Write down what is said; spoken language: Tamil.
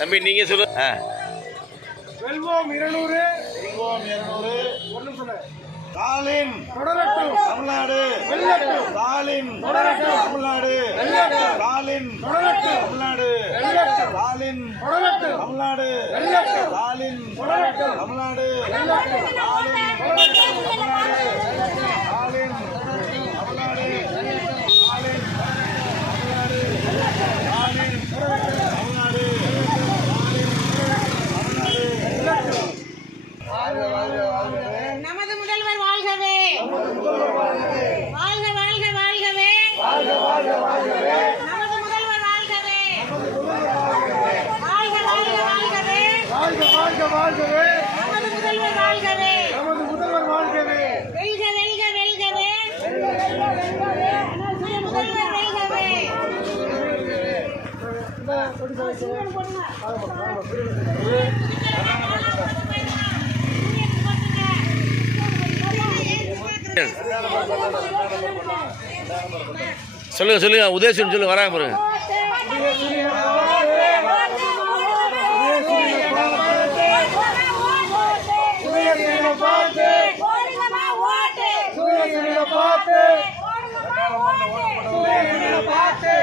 தம்பி நீங்க சொல்லு. வெல்வோம் 200. ஒன்றும் சொல்ல. ஸ்டாலின் தொடரட்டும் தமிழ்நாடு வெல்லட்டும். ஸ்டாலின் தொடரட்டும் தமிழ்நாடு வெல்லட்டும். ஸ்டாலின் தொடரட்டும் தமிழ்நாடு வெல்லட்டும். ஸ்டாலின் தொடரட்டும் தமிழ்நாடு வெல்லட்டும். ஸ்டாலின் தொடரட்டும் தமிழ்நாடு வெல்லட்டும். ஸ்டாலின் தொடரட்டும் தமிழ்நாடு வெல்லட்டும். ஸ்டாலின் தமிழ்நாடு வெல்லட்டும். ஸ்டாலின் தமிழ்நாடு வெல்லட்டும். ஸ்டாலின் தொடரட்டும் தமிழ்நாடு வெல்லட்டும். ஸ்டாலின் வெல்லட்டும். வாழ்க வாழ்க வாழ்கவே. நமது முதல்வர் வாழ்கவே. வாழ்க வாழ்க வாழ்கவே. வாழ்க வாழ்க வாழ்கவே. நமது முதல்வர் வாழ்கவே. வாழ்க வாழ்க வாழ்கவே. வாழ்க வாழ்க வாழ்கவே. நமது முதல்வர் வாழ்கவே. நமது முதல்வர் வாழ்கவே. வெல்க வெல்க வெல்கவே. நமது முதல்வர் வெல்கவே. சொல்லுங்க சொல்லுங்க உதயசூரியன் சொல்லுங்க வராங்க பாருங்க. பார்த்து